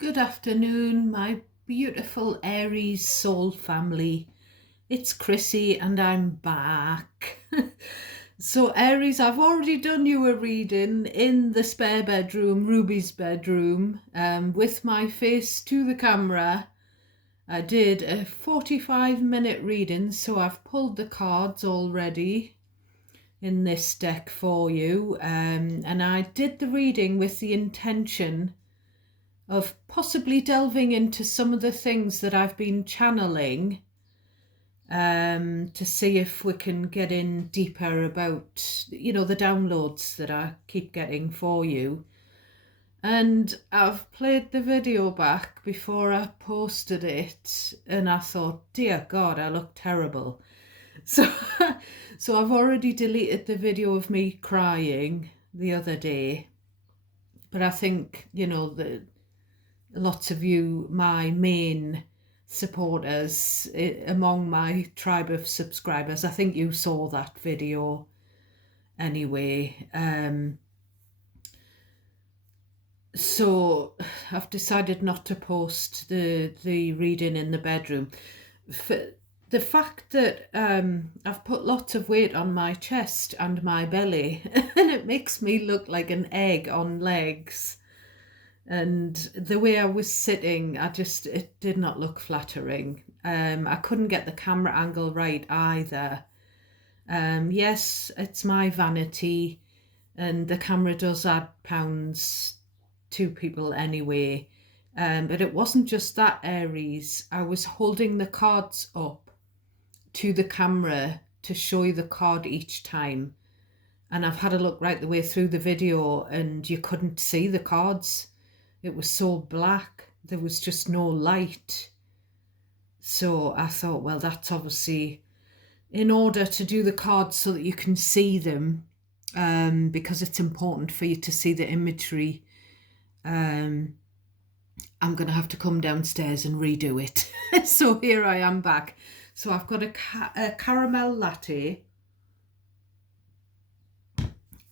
Good afternoon, my beautiful Aries soul family. It's Chrissy and I'm back. So, Aries, I've already done you a reading in the spare bedroom, Ruby's bedroom, with my face to the camera. I did a 45-minute reading, so I've pulled the cards already in this deck for you. And I did the reading with the intention of possibly delving into some of the things that I've been channeling, to see if we can get in deeper about, the downloads that I keep getting for you. And I've played the video back before I posted it, and I thought, dear God, I look terrible. So, so I've already deleted the video of me crying the other day. But I think, that lots of you, my main supporters among my tribe of subscribers, I think you saw that video anyway. So I've decided not to post the reading in the bedroom. For the fact that I've put lots of weight on my chest and my belly and it makes me look like an egg on legs. And the way I was sitting, it did not look flattering. I couldn't get the camera angle right either. Yes, it's my vanity, and the camera does add pounds to people anyway. But it wasn't just that, Aries. I was holding the cards up to the camera to show you the card each time. And I've had a look right the way through the video and you couldn't see the cards. It was so black, there was just no light. So I thought, well, that's obviously in order to do the cards so that you can see them, because it's important for you to see the imagery. I'm going to have to come downstairs and redo it. So here I am back. So I've got a caramel latte.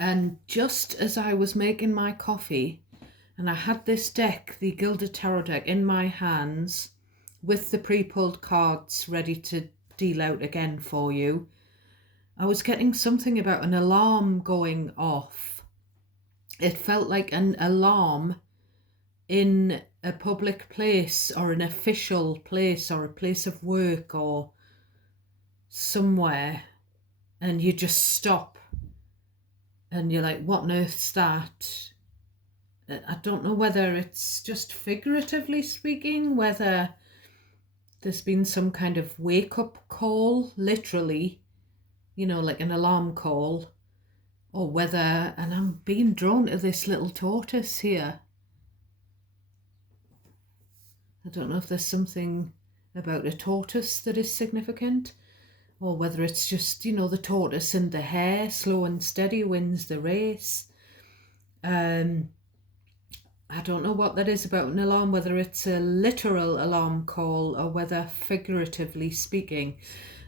And just as I was making my coffee, and I had this deck, the Gilded Tarot deck, in my hands with the pre-pulled cards ready to deal out again for you, I was getting something about an alarm going off. It felt like an alarm in a public place or an official place or a place of work or somewhere, and you just stop and you're like, what on earth's that? I don't know whether it's just figuratively speaking, whether there's been some kind of wake-up call, literally, like an alarm call, or whether, and I'm being drawn to this little tortoise here. I don't know if there's something about a tortoise that is significant, or whether it's just, the tortoise and the hare, slow and steady wins the race. I don't know what that is about an alarm, whether it's a literal alarm call or whether figuratively speaking.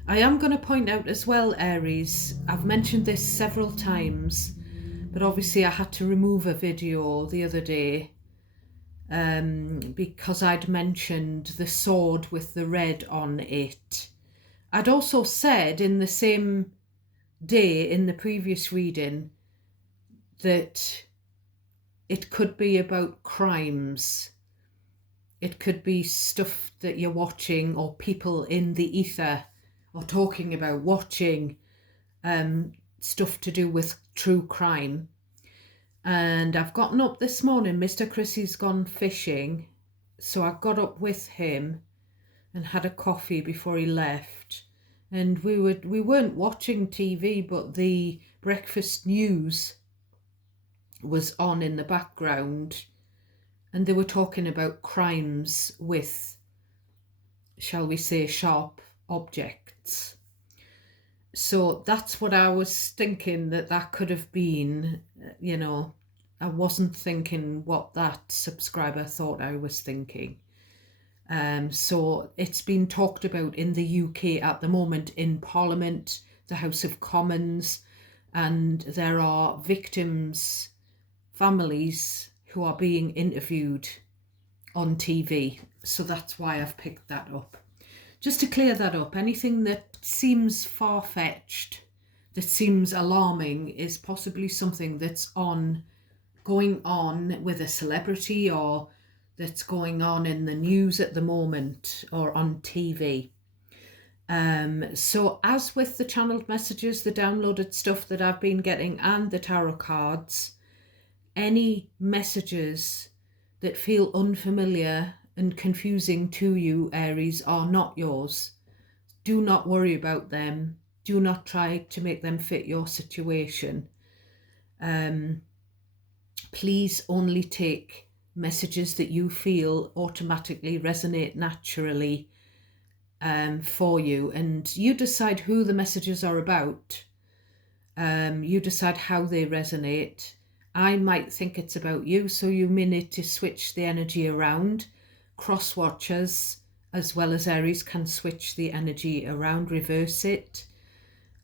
I am going to point out as well, Aries, I've mentioned this several times, but obviously I had to remove a video the other day because I'd mentioned the sword with the red on it. I'd also said in the same day in the previous reading that it could be about crimes. It could be stuff that you're watching or people in the ether or talking about watching, stuff to do with true crime. And I've gotten up this morning, Mr. Chrissy's gone fishing, so I got up with him and had a coffee before he left. And we weren't watching TV, but the breakfast news was on in the background, and they were talking about crimes with, shall we say, sharp objects. So that's what I was thinking that could have been. I wasn't thinking what that subscriber thought I was thinking. So it's been talked about in the UK at the moment in Parliament, the House of Commons, and there are victims' families who are being interviewed on TV. So that's why I've picked that up. Just to clear that up, anything that seems far-fetched, that seems alarming, is possibly something that's going on with a celebrity, or that's going on in the news at the moment or on TV. So as with the channeled messages, the downloaded stuff that I've been getting, and the tarot cards, any messages that feel unfamiliar and confusing to you, Aries, are not yours. Do not worry about them. Do not try to make them fit your situation. Please only take messages that you feel automatically resonate naturally for you, and you decide who the messages are about. You decide how they resonate. I might think it's about you, so you may need to switch the energy around. Cross watchers, as well as Aries, can switch the energy around, reverse it.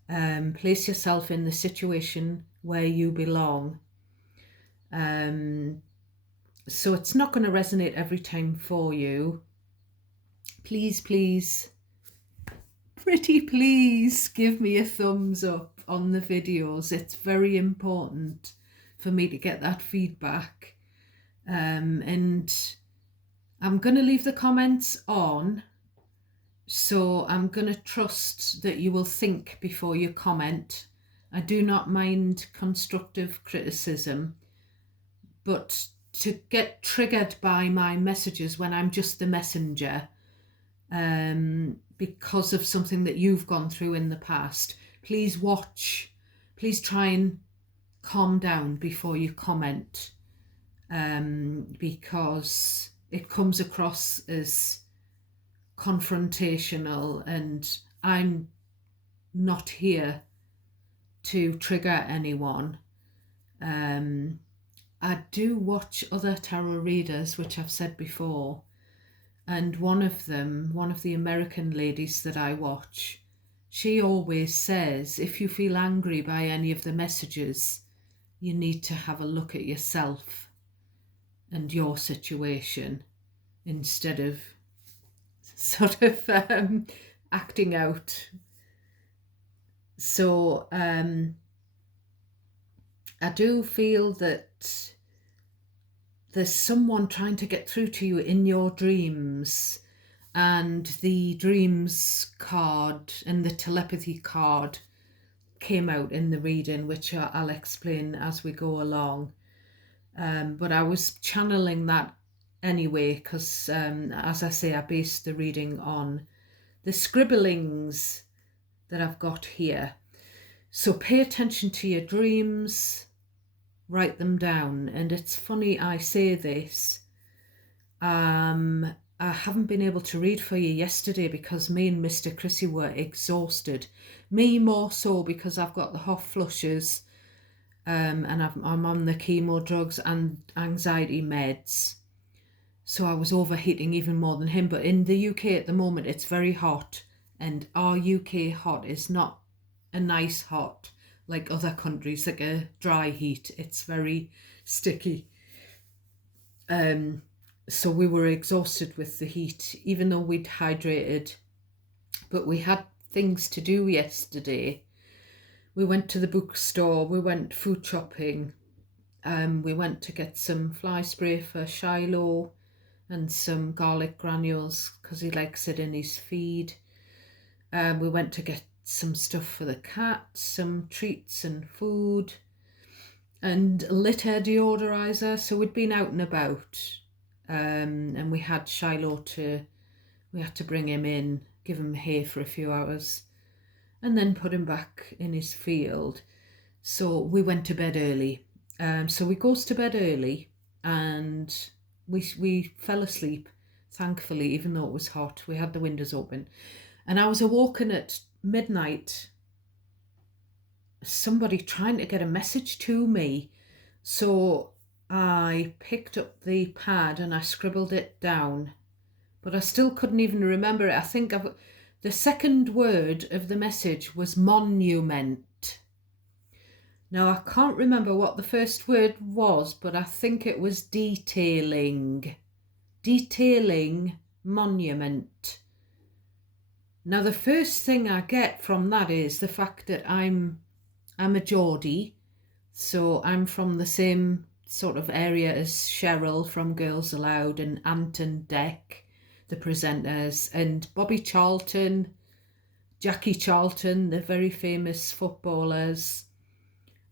Place yourself in the situation where you belong. So it's not going to resonate every time for you. Please, please, pretty please give me a thumbs up on the videos. It's very important for me to get that feedback. And I'm going to leave the comments on, so I'm going to trust that you will think before you comment. I do not mind constructive criticism, but to get triggered by my messages when I'm just the messenger, because of something that you've gone through in the past, please try and calm down before you comment, because it comes across as confrontational, and I'm not here to trigger anyone. I do watch other tarot readers, which I've said before, and one of the American ladies that I watch, she always says, if you feel angry by any of the messages, you need to have a look at yourself and your situation, instead of sort of acting out. So I do feel that there's someone trying to get through to you in your dreams, and the dreams card and the telepathy card came out in the reading, which I'll explain as we go along. But I was channeling that anyway, because as I say, I based the reading on the scribblings that I've got here. So pay attention to your dreams, write them down. And it's funny I say this, I haven't been able to read for you yesterday because me and Mr. Chrissy were exhausted. Me more so because I've got the hot flushes, and I'm on the chemo drugs and anxiety meds. So I was overheating even more than him. But in the UK at the moment, it's very hot, and our UK hot is not a nice hot like other countries, like a dry heat. It's very sticky. So we were exhausted with the heat, even though we'd hydrated. But we had things to do yesterday. We went to the bookstore, we went food shopping, we went to get some fly spray for Shiloh and some garlic granules because he likes it in his feed. We went to get some stuff for the cat, some treats and food, and litter deodorizer. So we'd been out and about, and we had Shiloh we had to bring him in, give him hay for a few hours, and then put him back in his field. So we went to bed early. So we goes to bed early, and we fell asleep, thankfully, even though it was hot. We had the windows open. And I was awoken at midnight, somebody trying to get a message to me. So I picked up the pad and I scribbled it down, but I still couldn't even remember it. I think the second word of the message was monument. Now I can't remember what the first word was, but I think it was detailing. detailing monument. Now, the first thing I get from that is the fact that I'm a Geordie, so I'm from the same sort of area as Cheryl from Girls Aloud and Ant and Dec, the presenters, and Bobby Charlton, Jackie Charlton, the very famous footballers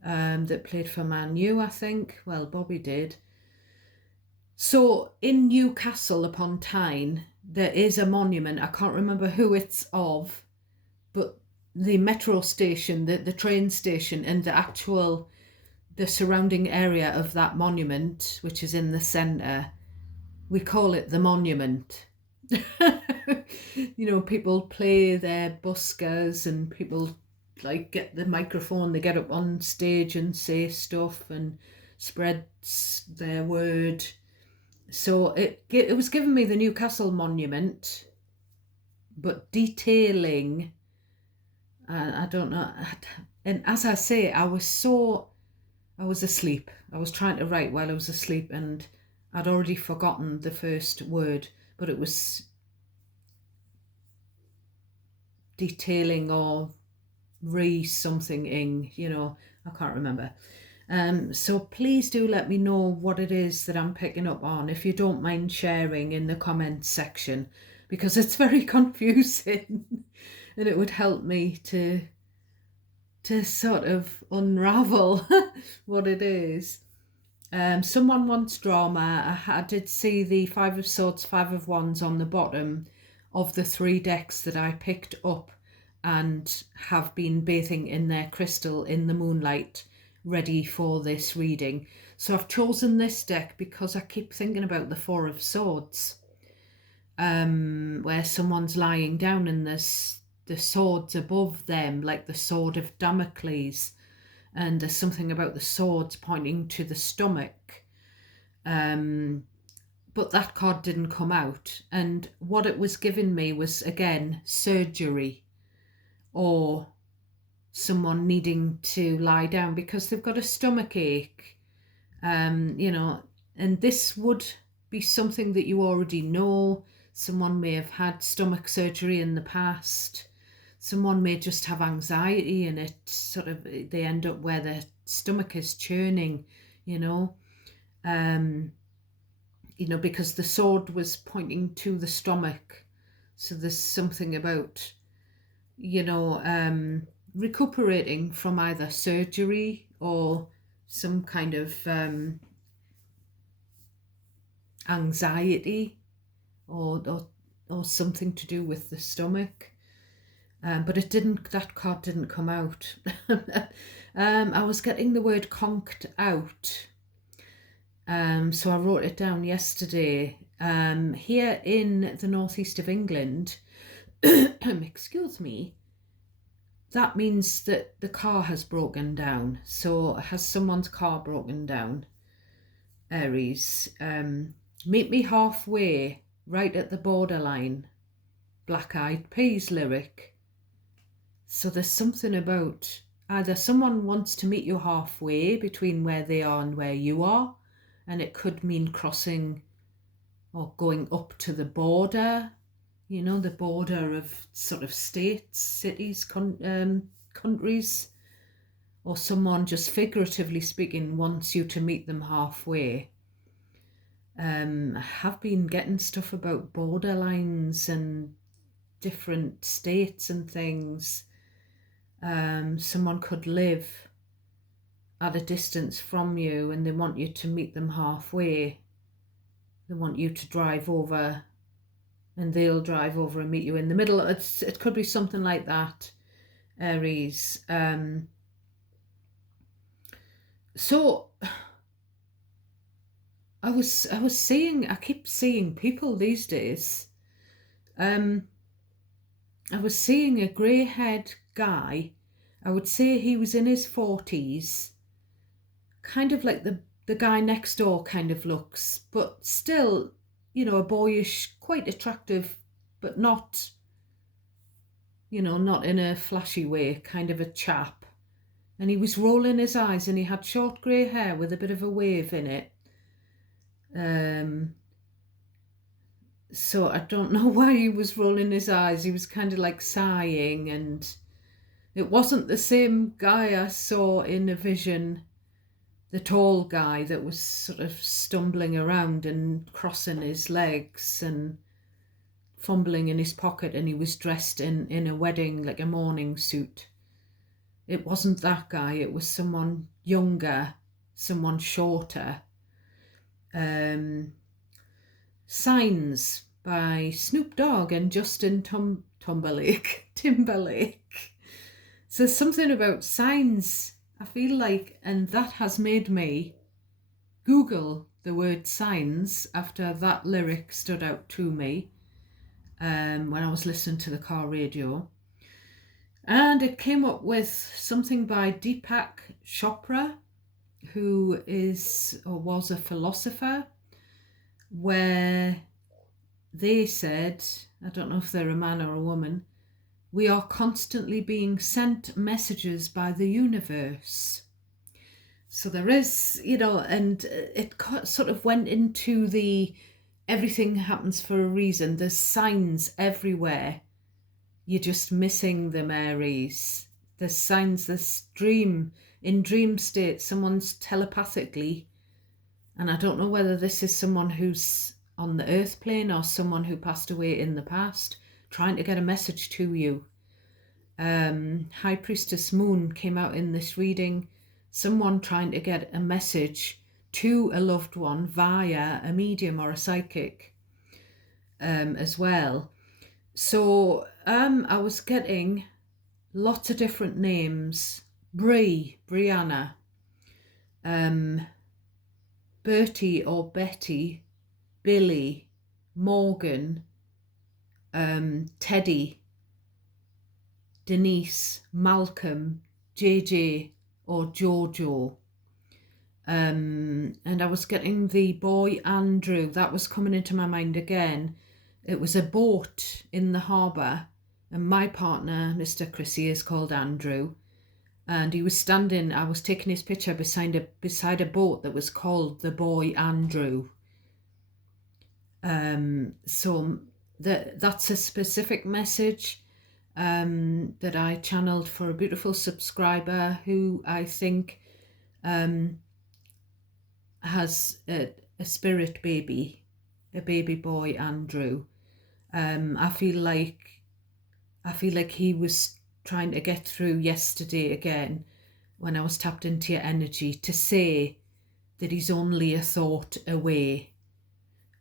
that played for Man U, I think. Well, Bobby did. So in Newcastle upon Tyne, there is a monument. I can't remember who it's of, but the metro station, the train station, and the surrounding area of that monument, which is in the centre, we call it the monument. People play their buskers and people like get the microphone, they get up on stage and say stuff and spread their word. So it was giving me the Newcastle monument, but detailing, I don't know. And as I say, I was asleep. I was trying to write while I was asleep, and I'd already forgotten the first word, but it was detailing or something-ing, I can't remember. So please do let me know what it is that I'm picking up on, if you don't mind sharing in the comments section, because it's very confusing and it would help me to sort of unravel what it is. Someone wants drama. I did see the Five of Swords, Five of Wands on the bottom of the 3 decks that I picked up and have been bathing in their crystal in the moonlight, ready for this reading. So I've chosen this deck because I keep thinking about the Four of Swords, where someone's lying down and there's the swords above them, like the sword of Damocles, and there's something about the swords pointing to the stomach. But that card didn't come out, and what it was giving me was, again, surgery, or someone needing to lie down because they've got a stomach ache, and this would be something that you already know. Someone may have had stomach surgery in the past. Someone may just have anxiety and it sort of, they end up where their stomach is churning, because the sword was pointing to the stomach. So there's something about, recuperating from either surgery or some kind of anxiety or something to do with the stomach. But that card didn't come out. I was getting the word conked out. So I wrote it down yesterday. Here in the northeast of England, excuse me, that means that the car has broken down. So has someone's car broken down? Aries. Meet me halfway, right at the borderline. Black Eyed Peas lyric. So there's something about either someone wants to meet you halfway between where they are and where you are, and it could mean crossing or going up to the border, the border of sort of states, cities, countries, or someone, just figuratively speaking, wants you to meet them halfway. I have been getting stuff about borderlines and different states and things. Someone could live at a distance from you and they want you to meet them halfway. They want you to drive over and they'll drive over and meet you in the middle. It could be something like that, Aries. So I keep seeing people these days. I was seeing a grey-haired guy. I would say he was in his 40s, kind of like the guy next door kind of looks, but still, a boyish, quite attractive, but not, not in a flashy way, kind of a chap. And he was rolling his eyes and he had short grey hair with a bit of a wave in it. So I don't know why he was rolling his eyes. He was kind of like sighing, and it wasn't the same guy I saw in a vision, the tall guy that was sort of stumbling around and crossing his legs and fumbling in his pocket, and he was dressed in a wedding, like a morning suit. It wasn't that guy, it was someone younger, someone shorter. Signs by Snoop Dogg and Justin Timberlake. So something about signs, I feel like, and that has made me Google the word signs after that lyric stood out to me when I was listening to the car radio. And it came up with something by Deepak Chopra, who is or was a philosopher, where they said, I don't know if they're a man or a woman, we are constantly being sent messages by the universe. So there is, and it sort of went into the everything happens for a reason. There's signs everywhere. You're just missing them, Aries. There's signs, there's in dream state, someone's telepathically, and I don't know whether this is someone who's on the earth plane or someone who passed away in the past, trying to get a message to you. High Priestess Moon came out in this reading, someone trying to get a message to a loved one via a medium or a psychic as well. So I was getting lots of different names. Brianna, Bertie or Betty, Billy, Morgan, Teddy, Denise, Malcolm, JJ or Jojo. And I was getting the boy Andrew, that was coming into my mind again. It was a boat in the harbour, and my partner, Mr. Chrissy, is called Andrew, and he was standing, I was taking his picture beside a boat that was called the boy Andrew. So that's a specific message that I channeled for a beautiful subscriber who I think has a spirit baby, a baby boy Andrew. I feel like he was trying to get through yesterday again when I was tapped into your energy to say that he's only a thought away.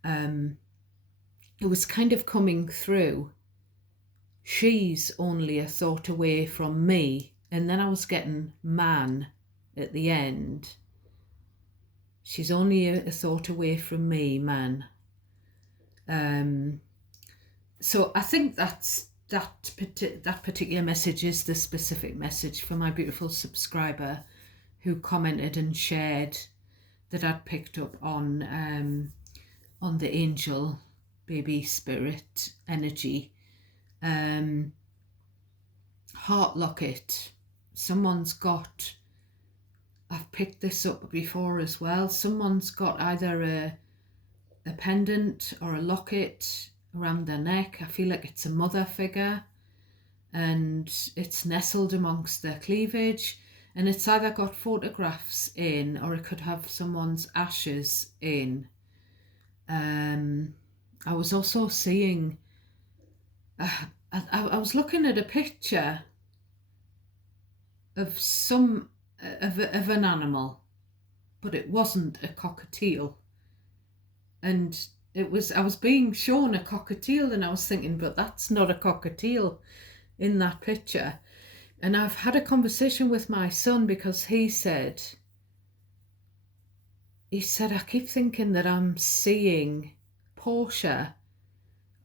It was kind of coming through. She's only a thought away from me. And then I was getting man at the end. She's only a thought away from me, man. So I think that particular message is the specific message for my beautiful subscriber who commented and shared that I'd picked up on the angel baby spirit energy. Heart locket. Someone's got, I've picked this up before as well, someone's got either a pendant or a locket around their neck. I feel like it's a mother figure, and it's nestled amongst their cleavage, and it's either got photographs in or it could have someone's ashes in. I was also seeing, I was looking at a picture of of an animal, but it wasn't a cockatiel. And I was being shown a cockatiel, and I was thinking, but that's not a cockatiel in that picture. And I've had a conversation with my son because he said, I keep thinking that I'm seeing Portia,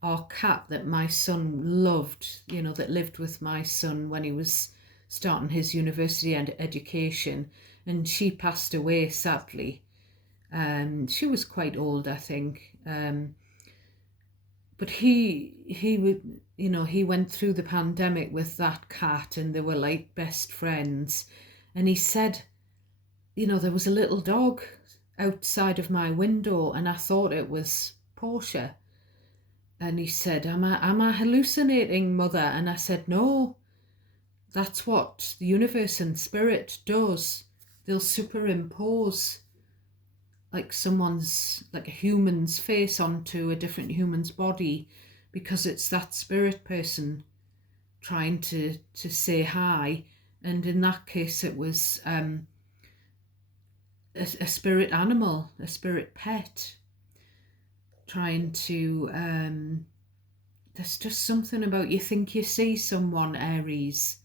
our cat that my son loved, that lived with my son when he was starting his university and education, and she passed away sadly. She was quite old, I think. But he would, he went through the pandemic with that cat, and they were like best friends. And he said, there was a little dog outside of my window, and I thought it was Portia. And he said, am I hallucinating, mother? And I said, no, that's what the universe and spirit does. They'll superimpose like a human's face onto a different human's body, because it's that spirit person trying to say hi. And in that case, it was a spirit animal, a spirit pet, trying to there's just something about, you think you see someone, Aries,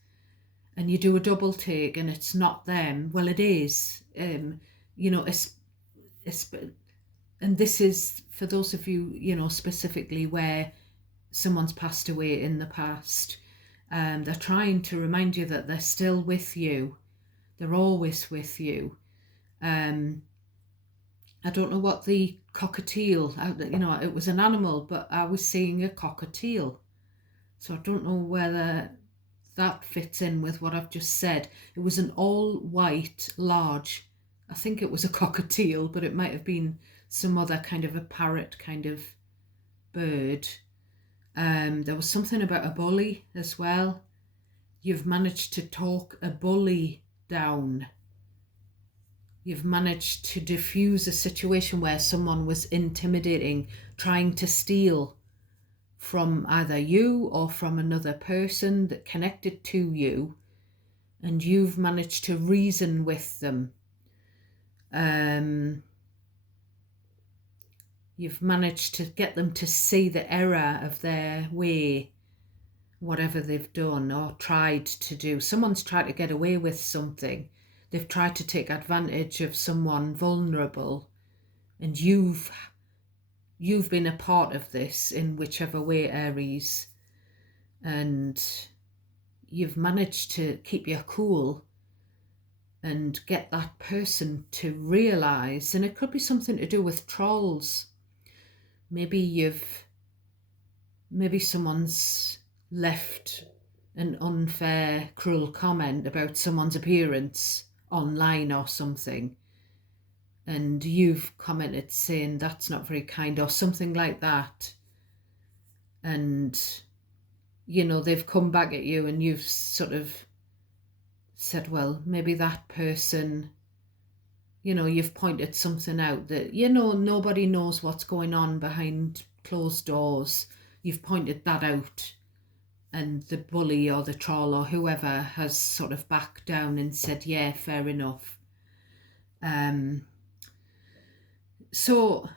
and you do a double take and it's not them. Well, it is. You know, and this is for those of you, specifically where someone's passed away in the past. They're trying to remind you that they're still with you. They're always with you. I don't know what the cockatiel, it was an animal, but I was seeing a cockatiel. So I don't know whether that fits in with what I've just said. It was an all white, large, I think it was a cockatiel, but it might have been some other kind of a parrot kind of bird. There was something about a bully as well. You've managed to talk a bully down. You've managed to diffuse a situation where someone was intimidating, trying to steal from either you or from another person that connected to you, and you've managed to reason with them. You've managed to get them to see the error of their way, whatever they've done or tried to do. Someone's tried to get away with something. They've tried to take advantage of someone vulnerable, and you've been a part of this in whichever way, Aries, and you've managed to keep your cool and get that person to realise, and it could be something to do with trolls. Maybe someone's left an unfair, cruel comment about someone's appearance online or something, and you've commented saying that's not very kind or something like that, and they've come back at you and you've sort of said, well, maybe that person, you've pointed something out that nobody knows what's going on behind closed doors. You've pointed that out, and the bully or the troll or whoever has sort of backed down and said, yeah, fair enough. So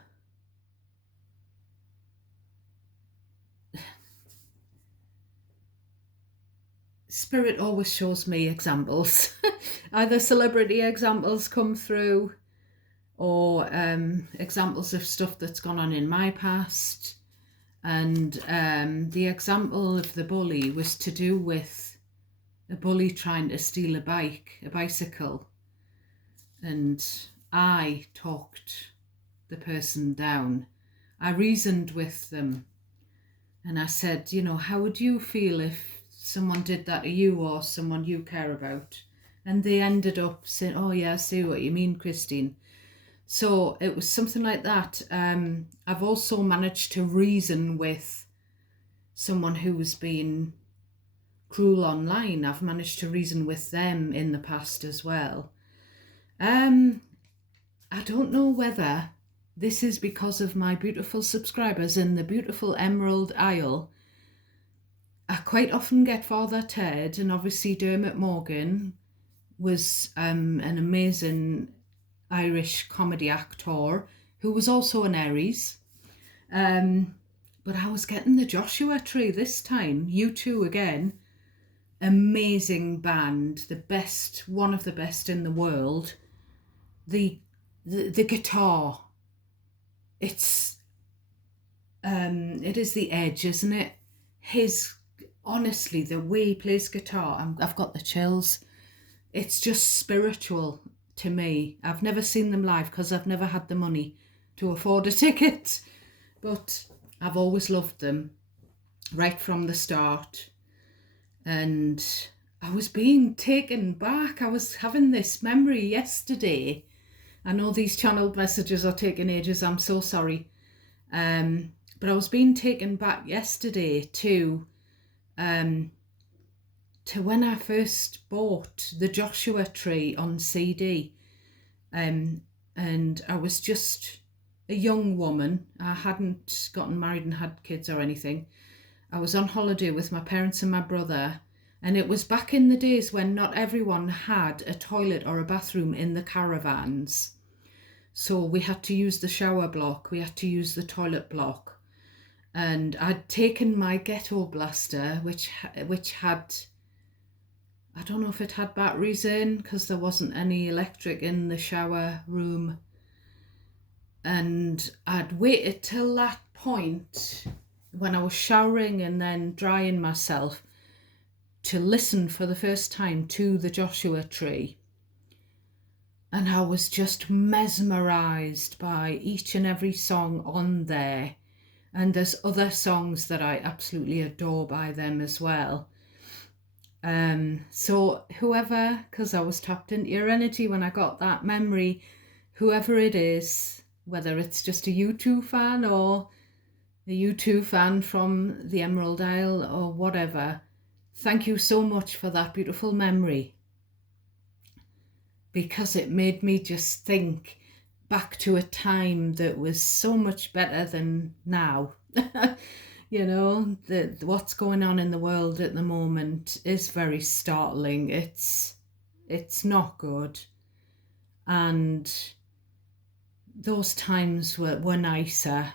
Spirit always shows me examples. Either celebrity examples come through, or examples of stuff that's gone on in my past. And the example of the bully was to do with a bully trying to steal a bicycle. And I talked the person down. I reasoned with them. And I said, how would you feel if someone did that to you or someone you care about? And they ended up saying, oh yeah, I see what you mean, Christine. So it was something like that. I've also managed to reason with someone who's been cruel online. I've managed to reason with them in the past as well. I don't know whether this is because of my beautiful subscribers in the beautiful Emerald Isle. I quite often get Father Ted, and obviously Dermot Morgan was an amazing Irish comedy actor who was also an Aries. But I was getting the Joshua Tree this time. U2 again. Amazing band, the best, one of the best in the world. The guitar, it is the Edge, isn't it? Honestly, the way he plays guitar, I've got the chills. It's just spiritual to me. I've never seen them live because I've never had the money to afford a ticket, but I've always loved them right from the start. And I was being taken back. I was having this memory yesterday. I know these channeled messages are taking ages. I'm so sorry. But I was being taken back yesterday to when I first bought the Joshua Tree on CD. And I was just a young woman. I hadn't gotten married and had kids or anything. I was on holiday with my parents and my brother, and it was back in the days when not everyone had a toilet or a bathroom in the caravans. So we had to use the shower block, we had to use the toilet block. And I'd taken my ghetto blaster, which had, I don't know if it had batteries in because there wasn't any electric in the shower room. And I'd waited till that point when I was showering and then drying myself to listen for the first time to the Joshua Tree. And I was just mesmerised by each and every song on there. And there's other songs that I absolutely adore by them as well. So whoever, because I was tapped into your energy when I got that memory, whoever it is, whether it's just a U2 fan or a U2 fan from the Emerald Isle or whatever, thank you so much for that beautiful memory, because it made me just think back to a time that was so much better than now. You know, what's going on in the world at the moment is very startling. It's not good. And those times were nicer.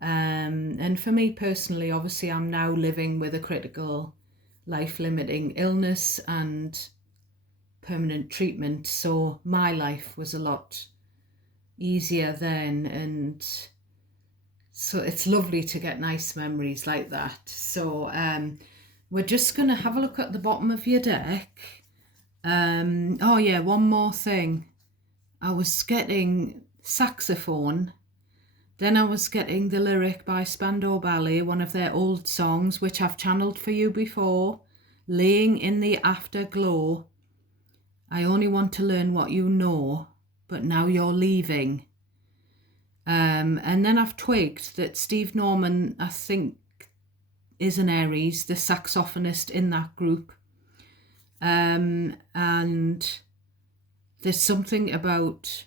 And for me personally, obviously, I'm now living with a critical life-limiting illness and permanent treatment. So my life was a lot easier then, and so it's lovely to get nice memories like that. So we're just going to have a look at the bottom of your deck. Oh yeah, one more thing. I was getting saxophone, then I was getting the lyric by Spandau Ballet, one of their old songs, which I've channeled for you before, laying in the afterglow. I only want to learn what you know, but now you're leaving. And then I've twigged that Steve Norman, I think, is an Aries, the saxophonist in that group. And there's something about,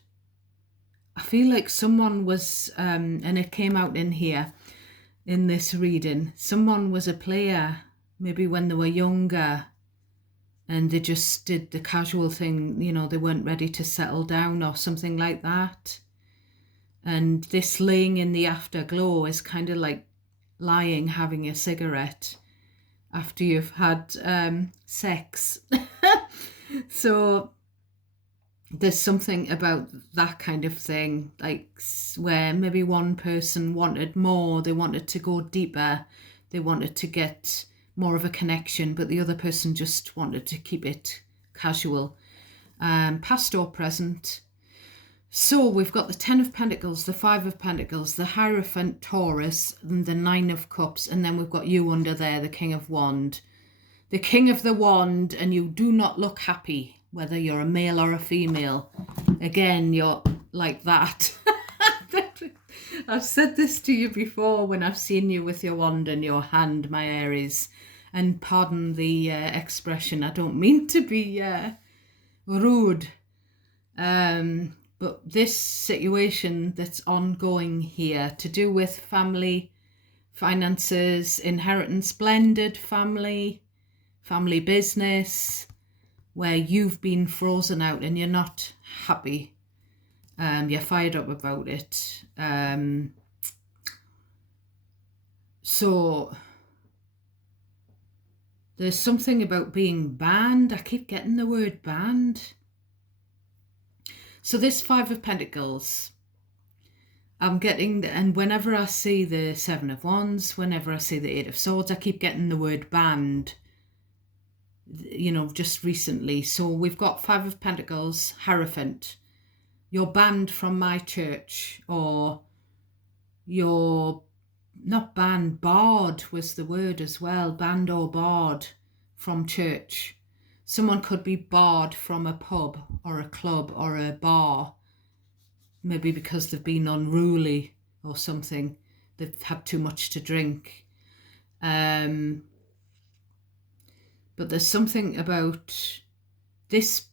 I feel like someone was, and it came out in here, in this reading, someone was a player, maybe when they were younger, and they just did the casual thing, you know, they weren't ready to settle down or something like that. And this laying in the afterglow is kind of like lying, having a cigarette after you've had sex. So there's something about that kind of thing, like where maybe one person wanted more, they wanted to go deeper, they wanted to get more of a connection, but the other person just wanted to keep it casual, past or present. So we've got the 10 of Pentacles, the 5 of Pentacles, the Hierophant, Taurus, and the 9 of Cups, and then we've got you under there, the King of Wand. The King of the Wand, and you do not look happy, whether you're a male or a female. Again, you're like that. I've said this to you before when I've seen you with your wand in your hand, my Aries. And pardon the expression, I don't mean to be rude. But this situation that's ongoing here, to do with family, finances, inheritance, blended family business, where you've been frozen out and you're not happy. You're fired up about it. So there's something about being banned. I keep getting the word banned. So this 5 of Pentacles, I'm getting, and whenever I see the 7 of Wands, whenever I see the 8 of Swords, I keep getting the word banned, you know, just recently. So we've got 5 of Pentacles, Hierophant. You're banned from my church, or you're not banned, barred was the word as well, banned or barred from church. Someone could be barred from a pub or a club or a bar, maybe because they've been unruly or something. they've had too much to drink. But there's something about this,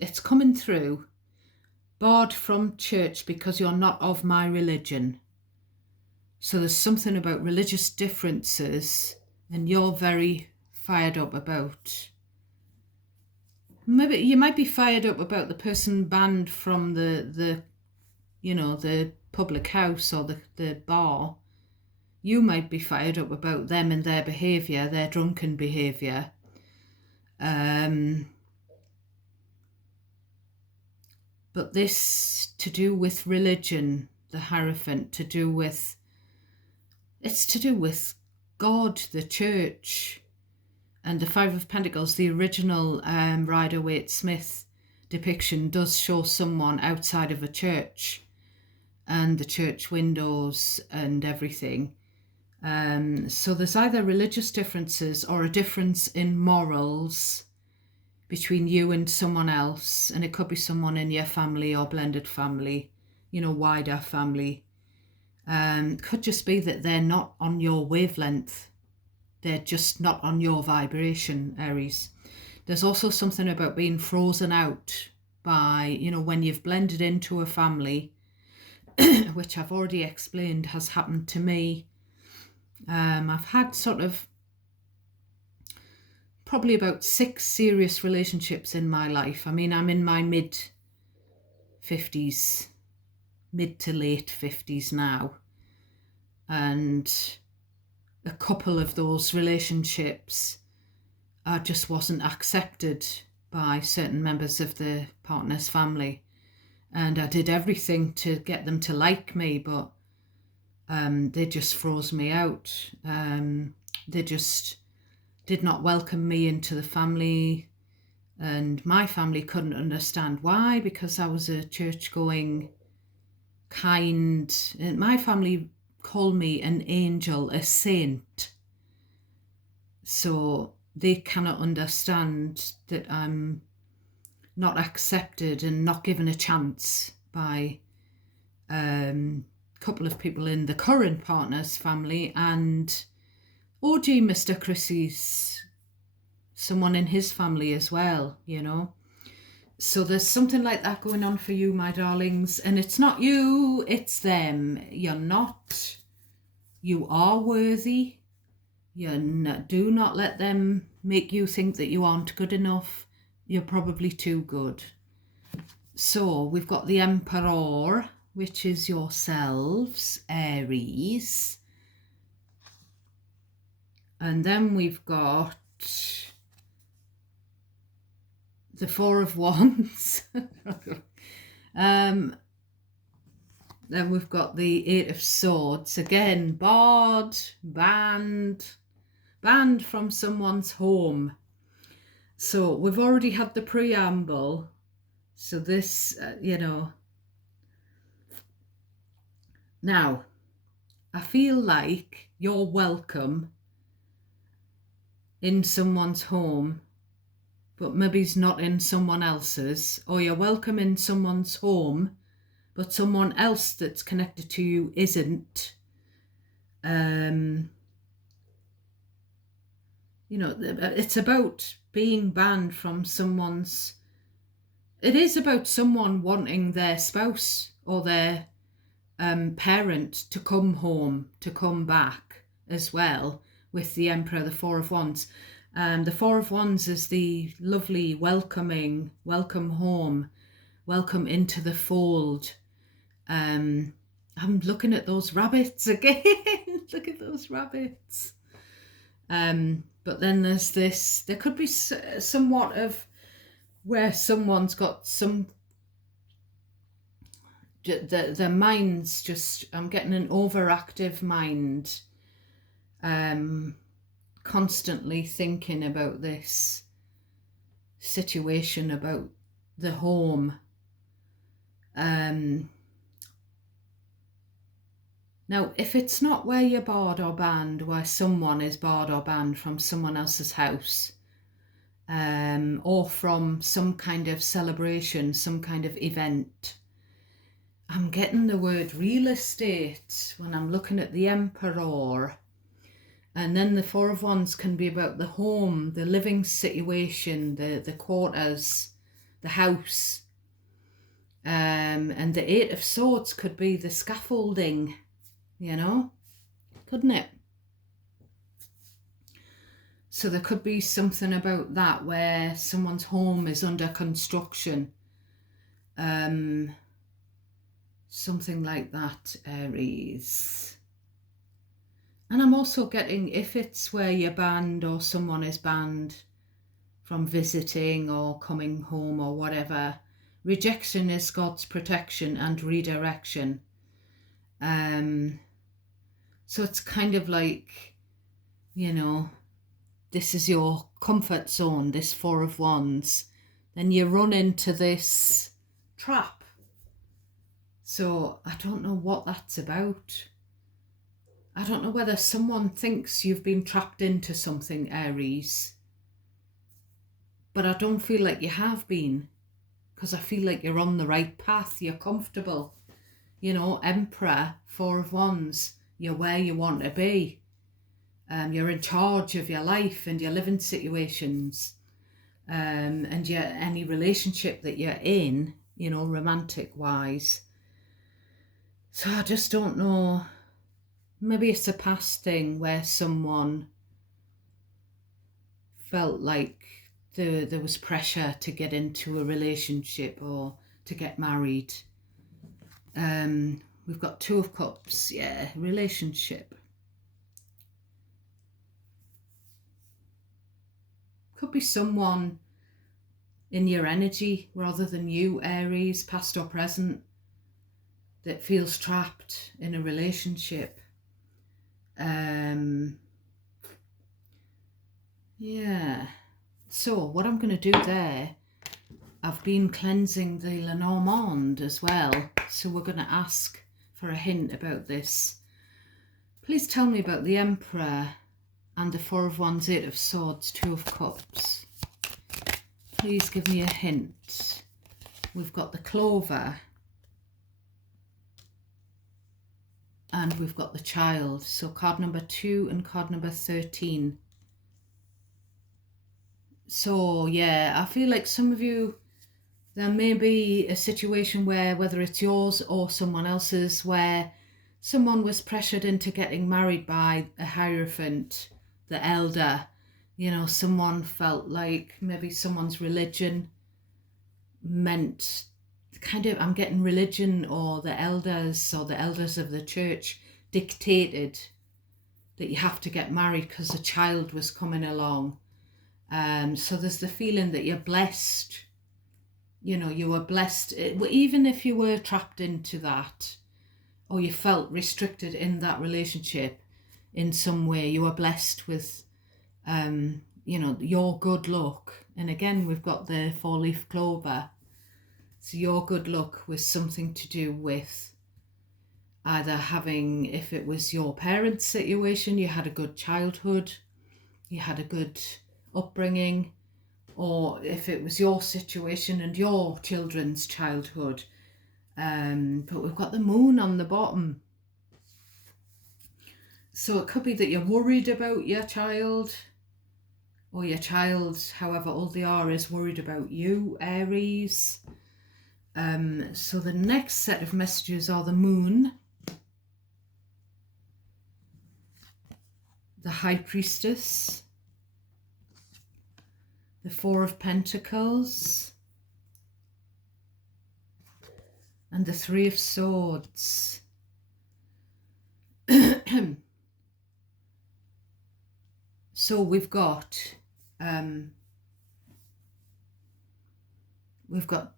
it's coming through. Barred from church because you're not of my religion. So there's something about religious differences, and you're very fired up about. Maybe you might be fired up about the person banned from the public house or the bar. You might be fired up about them and their behaviour, their drunken behaviour. But this to do with religion, the Hierophant, it's to do with God, the church, and the Five of Pentacles. The original Rider-Waite-Smith depiction does show someone outside of a church and the church windows and everything. So there's either religious differences or a difference in morals between you and someone else, and it could be someone in your family or blended family, wider family. Could just be that they're not on your wavelength. They're just not on your vibration, Aries. There's also something about being frozen out by, when you've blended into a family, which I've already explained has happened to me. I've had sort of probably about 6 serious relationships in my life. I mean, I'm in my mid-50s, mid to late 50s now. And a couple of those relationships I just wasn't accepted by certain members of the partner's family. And I did everything to get them to like me, but they just froze me out. They just did not welcome me into the family, and my family couldn't understand why, because I was a church-going, kind, and my family called me an angel, a saint. So they cannot understand that I'm not accepted and not given a chance by a couple of people in the current partner's family, and OG Mr. Chrissy's someone in his family as well, So there's something like that going on for you, my darlings. And it's not you, it's them. You're not. You are worthy. Do not let them make you think that you aren't good enough. You're probably too good. So we've got the Emperor, which is yourselves, Aries. And then we've got the Four of Wands. Then we've got the Eight of Swords. Again, barred, banned from someone's home. So we've already had the preamble. So this, Now, I feel like you're welcome in someone's home, but maybe it's not in someone else's, or you're welcome in someone's home, but someone else that's connected to you isn't. It's about being banned from someone's. It is about someone wanting their spouse or their parent to come home, to come back as well, with the Emperor, the Four of Wands. The Four of Wands is the lovely, welcoming, welcome home, welcome into the fold. I'm looking at those rabbits again. Look at those rabbits. But then there's this, there could be somewhat of where someone's got some, their mind's just, I'm getting an overactive mind, constantly thinking about this situation, about the home. Now, if it's not where you're barred or banned, where someone is barred or banned from someone else's house, or from some kind of celebration, some kind of event, I'm getting the word real estate when I'm looking at the Emperor. And then the Four of Wands can be about the home, the living situation, the quarters, the house. And the Eight of Swords could be the scaffolding, couldn't it? So there could be something about that where someone's home is under construction. Something like that, Aries. And I'm also getting, if it's where you're banned or someone is banned from visiting or coming home or whatever, rejection is God's protection and redirection. So it's kind of like, this is your comfort zone, this Four of Wands. Then you run into this trap. So I don't know what that's about. I don't know whether someone thinks you've been trapped into something, Aries. But I don't feel like you have been, because I feel like you're on the right path. You're comfortable. Emperor, Four of Wands. You're where you want to be. You're in charge of your life and your living situations. And any relationship that you're in, romantic-wise. So I just don't know. Maybe it's a past thing where someone felt like there was pressure to get into a relationship or to get married. We've got Two of Cups, relationship. Could be someone in your energy rather than you, Aries, past or present, that feels trapped in a relationship. So what I'm going to do there, I've been cleansing the Lenormand as well, so we're going to ask for a hint about this. Please tell me about the Emperor and the Four of Wands, Eight of Swords, Two of Cups. Please give me a hint. We've got the Clover and we've got the Child. So card number 2 and card number 13. So yeah, I feel like some of you, there may be a situation where, whether it's yours or someone else's, where someone was pressured into getting married by a Hierophant, the elder. Someone felt like maybe someone's religion meant I'm getting religion, or the elders of the church dictated that you have to get married because a child was coming along. So there's the feeling that you're blessed. You were blessed, even if you were trapped into that, or you felt restricted in that relationship in some way, you were blessed with, your good luck. And again, we've got the 4-leaf clover. So your good luck was something to do with either having, if it was your parents' situation, you had a good childhood, you had a good upbringing, or if it was your situation and your children's childhood. But we've got the Moon on the bottom. So it could be that you're worried about your child, or your child, however old they are, is worried about you, Aries. So the next set of messages are the Moon, the High Priestess, the Four of Pentacles, and the Three of Swords. So we've got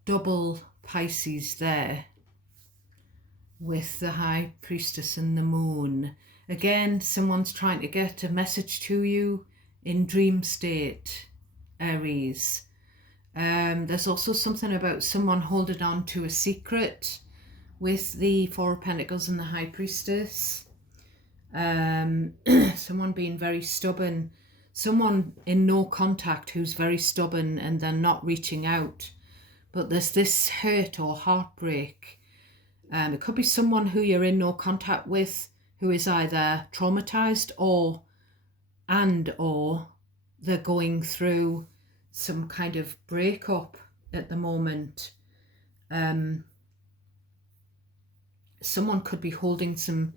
double Pisces there with the High Priestess and the Moon. Again, someone's trying to get a message to you in dream state, Aries. There's also something about someone holding on to a secret with the Four of Pentacles and the High Priestess. Someone being very stubborn, someone in no contact who's very stubborn and they're not reaching out. But there's this hurt or heartbreak It could be someone who you're in no contact with, who is either traumatized or they're going through some kind of breakup at the moment. Someone could be holding some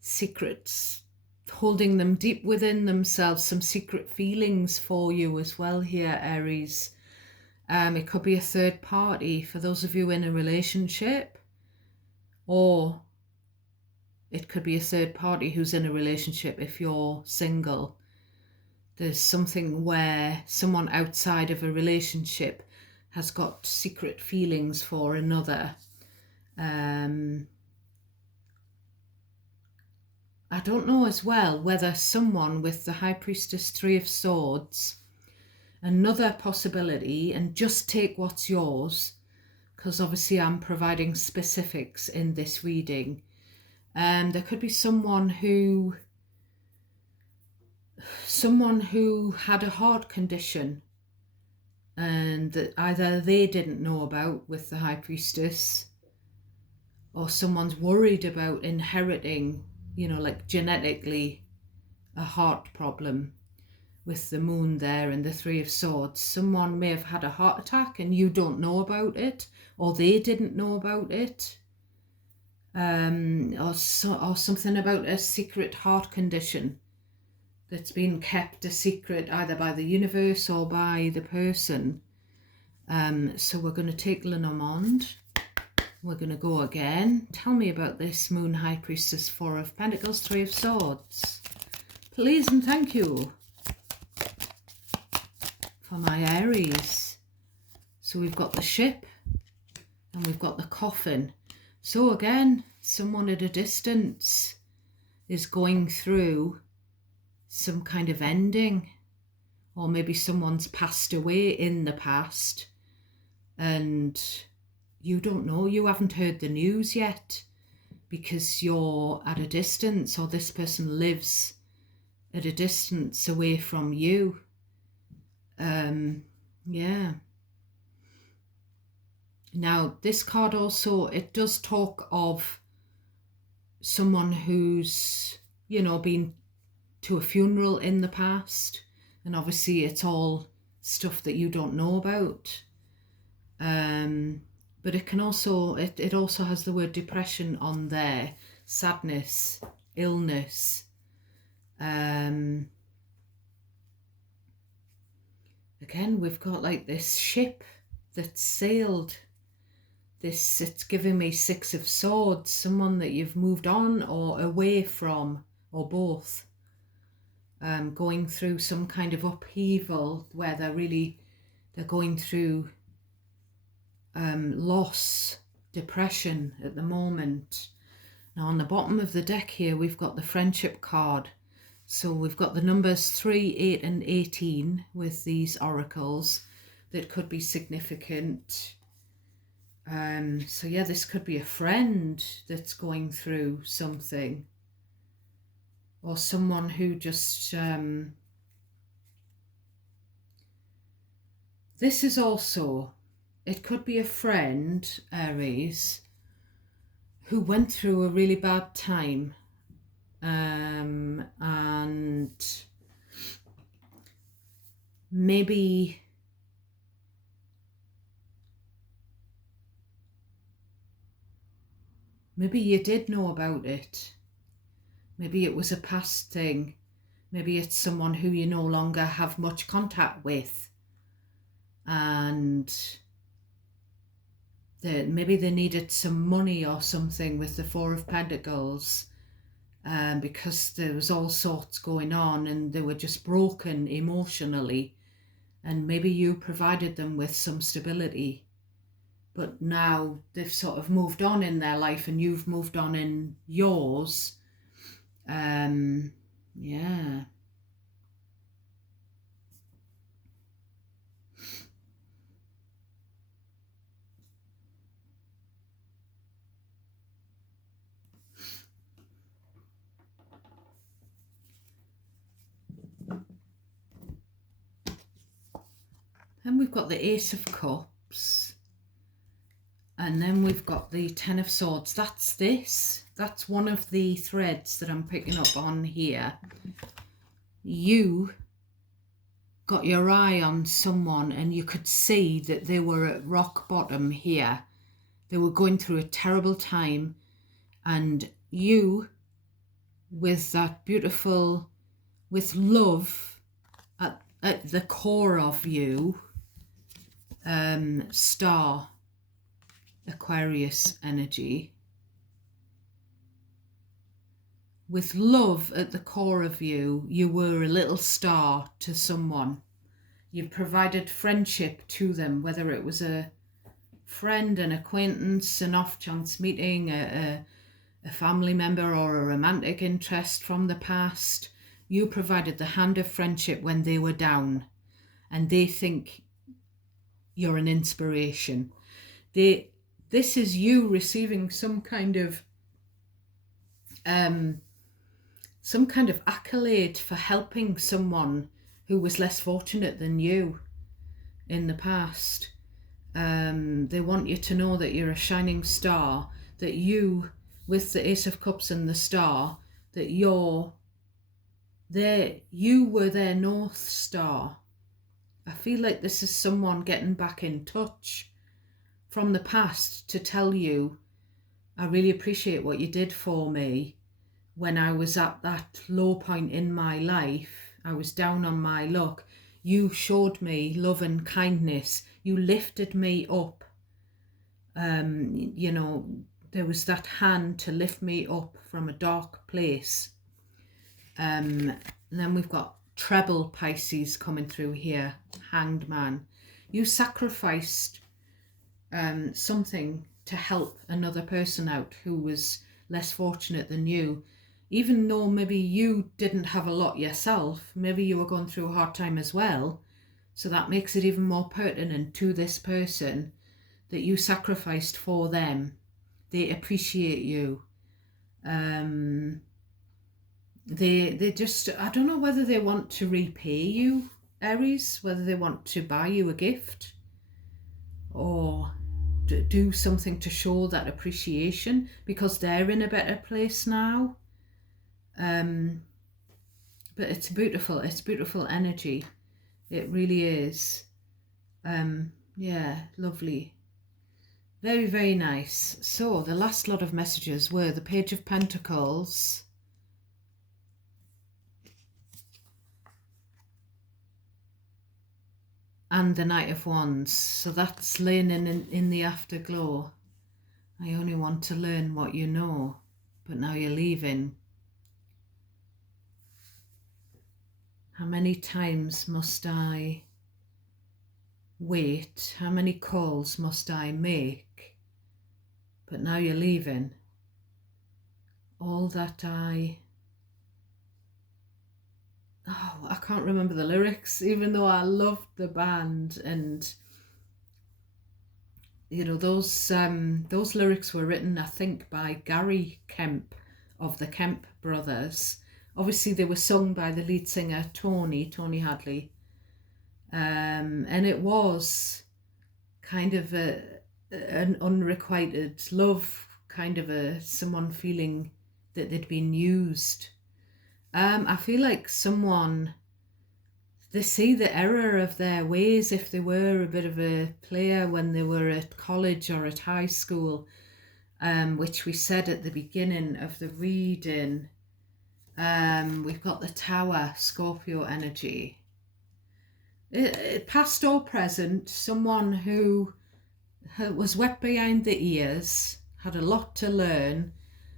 secrets, holding them deep within themselves, some secret feelings for you as well here, Aries. It could be a third party for those of you in a relationship, or it could be a third party who's in a relationship if you're single. There's something where someone outside of a relationship has got secret feelings for another. I don't know as well whether someone with the High Priestess Three of Swords, another possibility, and just take what's yours, because obviously I'm providing specifics in this reading. There could be someone who had a heart condition and that either they didn't know about with the High Priestess, or someone's worried about inheriting, like genetically, a heart problem with the moon there and the Three of Swords. Someone may have had a heart attack and you don't know about it, or they didn't know about it, or something about a secret heart condition that's been kept a secret either by the universe or by the person. So we're going to take Lenormand. We're going to go again. Tell me about this Moon High Priestess, Four of Pentacles, Three of Swords. Please and thank you for my Aries. So we've got the ship and we've got the coffin. So again, someone at a distance is going through some kind of ending, or maybe someone's passed away in the past and you don't know, you haven't heard the news yet because you're at a distance, or this person lives at a distance away from you. Yeah. Now, this card also, it does talk of someone who's, been to a funeral in the past, and obviously it's all stuff that you don't know about. But it can also, it also has the word depression on there, sadness, illness. Again, we've got like this ship that sailed. It's giving me Six of Swords, someone that you've moved on or away from, or both. Going through some kind of upheaval where they're going through loss, depression at the moment. Now on the bottom of the deck here, we've got the friendship card. So we've got the numbers 3, 8 and 18 with these oracles that could be significant. So yeah, this could be a friend that's going through something, or someone who just this is also, it could be a friend, Aries, who went through a really bad time, and maybe you did know about it. Maybe it was a past thing. Maybe it's someone who you no longer have much contact with, and maybe they needed some money or something with the Four of Pentacles, because there was all sorts going on and they were just broken emotionally, and maybe you provided them with some stability, but now they've sort of moved on in their life and you've moved on in yours. Yeah. And we've got the Ace of Cups. And then we've got the Ten of Swords. That's one of the threads that I'm picking up on here. You got your eye on someone and you could see that they were at rock bottom here. They were going through a terrible time, and you, with that beautiful, with love at the core of you, star Aquarius energy, with love at the core of you, you were a little star to someone. You provided friendship to them, whether it was a friend, an acquaintance, an off-chance meeting, a family member, or a romantic interest from the past. You provided the hand of friendship when they were down, and they think you're an inspiration. This is you receiving some kind of accolade for helping someone who was less fortunate than you in the past. They want you to know that you're a shining star, that you, with the Ace of Cups and the star, that you were their North Star. I feel like this is someone getting back in touch from the past to tell you, I really appreciate what you did for me when I was at that low point in my life. I was down on my luck. You showed me love and kindness. You lifted me up. You know, there was that hand to lift me up from a dark place. And then we've got treble Pisces coming through here, Hanged Man. You sacrificed something to help another person out who was less fortunate than you. Even though maybe you didn't have a lot yourself, maybe you were going through a hard time as well. So that makes it even more pertinent to this person that you sacrificed for them. They appreciate you. They just, I don't know whether they want to repay you, Aries, whether they want to buy you a gift or do something to show that appreciation because they're in a better place now. But it's beautiful energy. It really is. Yeah, lovely. Very, very nice. So the last lot of messages were the Page of Pentacles, and the Knight of Wands. So that's laying in the afterglow. I only want to learn what you know, but now you're leaving. How many times must I wait? How many calls must I make? But now you're leaving. All that I can't remember the lyrics, even though I loved the band. And you know, those lyrics were written, I think, by Gary Kemp of the Kemp Brothers. Obviously they were sung by the lead singer Tony Hadley, and it was kind of an unrequited love, kind of someone feeling that they'd been used. I feel like someone, they see the error of their ways if they were a bit of a player when they were at college or at high school, which we said at the beginning of the reading. We've got the Tower, Scorpio energy. Past or present, someone who was wet behind the ears, had a lot to learn.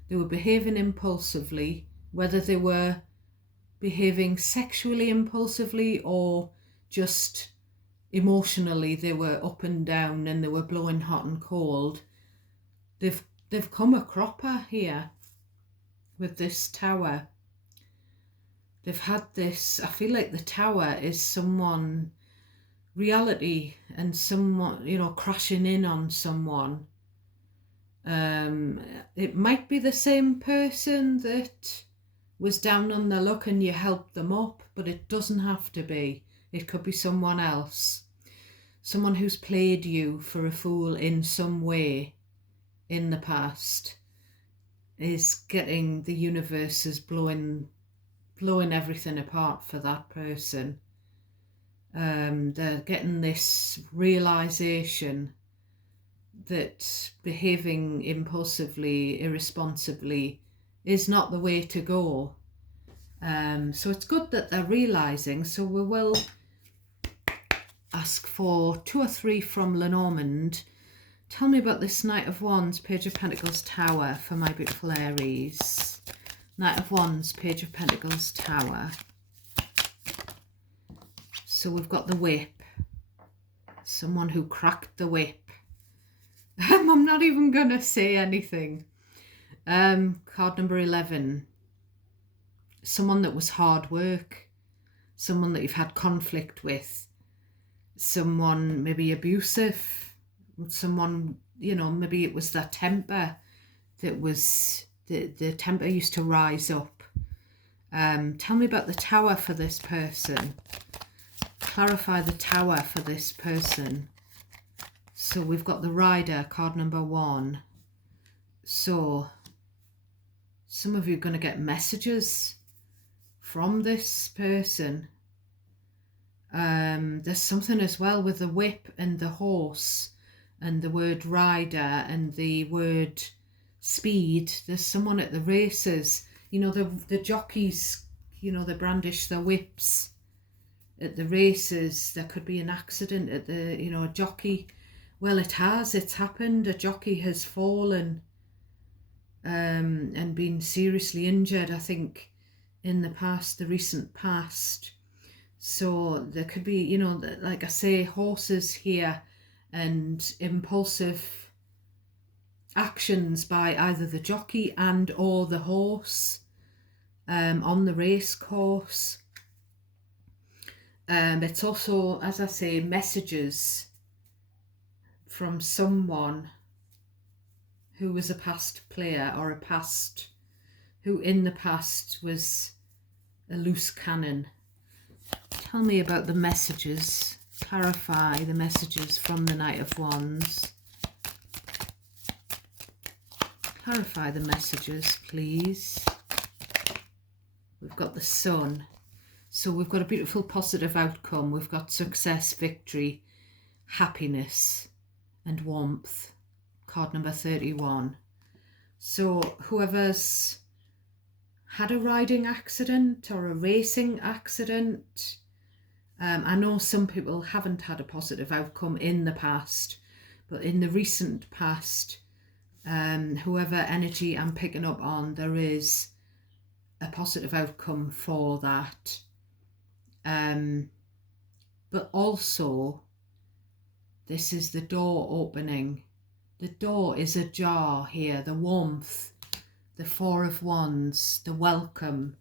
They were behaving impulsively, whether they were behaving sexually impulsively or just emotionally, they were up and down and they were blowing hot and cold. They've come a cropper here with this Tower. They've had this, I feel like the Tower is someone, reality, and someone, you know, crashing in on someone. It might be the same person that was down on their luck and you helped them up, but it doesn't have to be. It could be someone else. Someone who's played you for a fool in some way. in the past is getting the universe is blowing everything apart for that person. They're getting this realization that behaving impulsively, irresponsibly is not the way to go. So it's good that they're realizing. So we will ask for 2 or 3 from Lenormand. Tell me about this Knight of Wands, Page of Pentacles, Tower for my beautiful Aries. Knight of Wands, Page of Pentacles, Tower. So we've got the whip. Someone who cracked the whip. I'm not even going to say anything. Card number 11. Someone that was hard work. Someone that you've had conflict with. Someone maybe abusive. Someone, you know, maybe it was their temper that was... The temper used to rise up. Tell me about the Tower for this person. Clarify the Tower for this person. So we've got the Rider, card number 1. So some of you are going to get messages from this person. There's something as well with the whip and the horse and the word rider and the word speed. There's someone at the races. You know, the jockeys, you know, they brandish their whips at the races. There could be an accident at the, you know, a jockey. Well, it's happened. A jockey has fallen and been seriously injured, I think, in the past, the recent past. So there could be, you know, like I say, horses here and impulsive actions by either the jockey and or the horse on the race course. It's also, as I say, messages from someone who was a past player or who in the past was a loose cannon. Tell me about the messages. Clarify the messages from the Knight of Wands. Clarify the messages, please. We've got the Sun. So we've got a beautiful positive outcome. We've got success, victory, happiness and warmth. Card number 31. So whoever's had a riding accident or a racing accident, I know some people haven't had a positive outcome in the past, but in the recent past, whoever energy I'm picking up on, there is a positive outcome for that. But also, this is the door opening. The door is ajar here, the warmth, the 4 of Wands, the welcome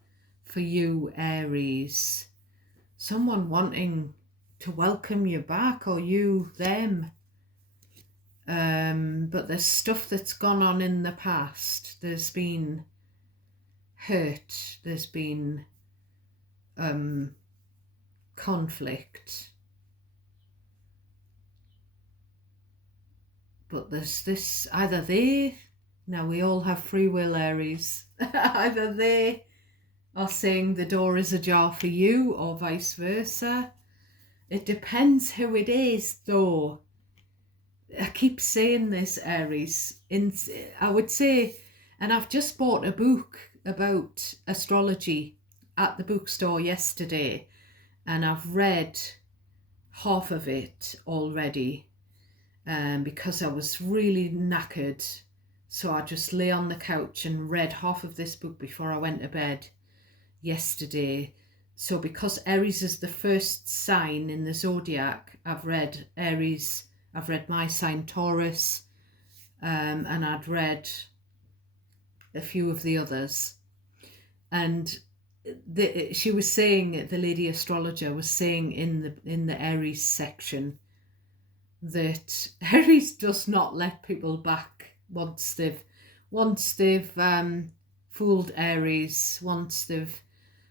for you, Aries. Someone wanting to welcome you back, or you, them. But there's stuff that's gone on in the past. There's been hurt, there's been conflict. But there's this, either they, now we all have free will, Aries, either they are saying the door is ajar for you or vice versa. It depends who it is, though. I keep saying this, Aries. I would say, and I've just bought a book about astrology at the bookstore yesterday, and I've read half of it already because I was really knackered. So I just lay on the couch and read half of this book before I went to bed yesterday. So because Aries is the first sign in the zodiac, I've read Aries, I've read my sign Taurus, and I'd read a few of the others. And she was saying, the lady astrologer was saying in the Aries section that Aries does not let people back once they've fooled Aries, once they've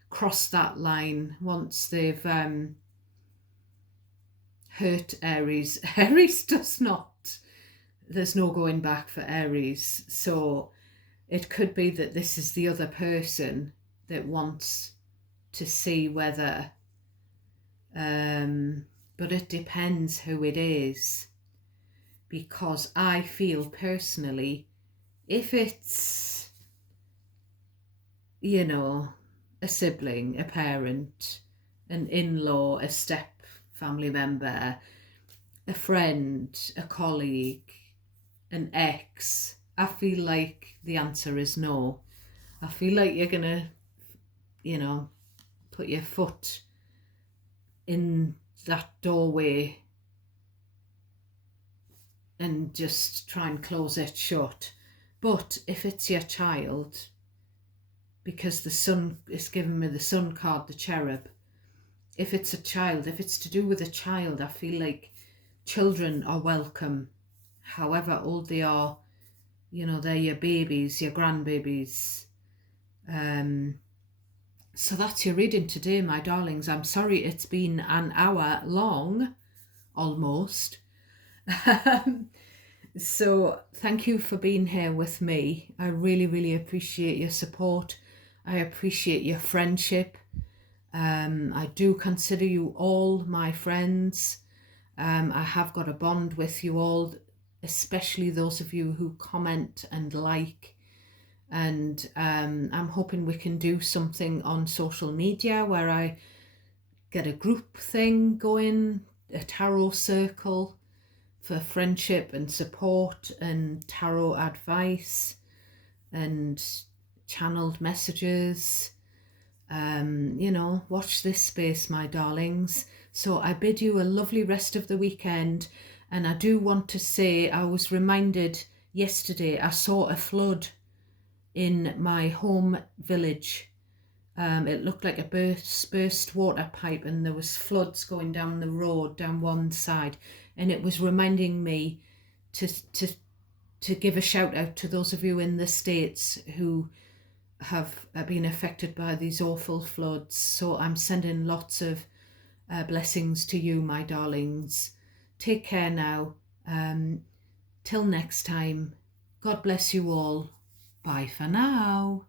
crossed that line, once they've hurt Aries. Aries does not there's no going back for Aries. So it could be that this is the other person that wants to see whether, but it depends who it is. Because I feel personally, if it's, a sibling, a parent, an in-law, a step family member, a friend, a colleague, an ex, I feel like the answer is no. I feel like you're gonna, put your foot in that doorway and just try and close it shut. But if it's your child, because the sun is giving me the sun card, the cherub, if it's a child, if it's to do with a child, I feel like children are welcome, however old they are. They're your babies, your grandbabies. So that's your reading today, my darlings. I'm sorry it's been an hour long, almost. So thank you for being here with me. I really, really appreciate your support. I appreciate your friendship. I do consider you all my friends. I have got a bond with you all, especially those of you who comment and like. And I'm hoping we can do something on social media where I get a group thing going, a tarot circle for friendship and support and tarot advice and channeled messages. Watch this space, my darlings. So I bid you a lovely rest of the weekend. And I do want to say, I was reminded yesterday, I saw a flood in my home village. It looked like a burst water pipe, and there was floods going down the road down one side, and it was reminding me to give a shout out to those of you in the States who have been affected by these awful floods. So I'm sending lots of blessings to you, my darlings. Take care now. Till next time, God bless you all. Bye for now.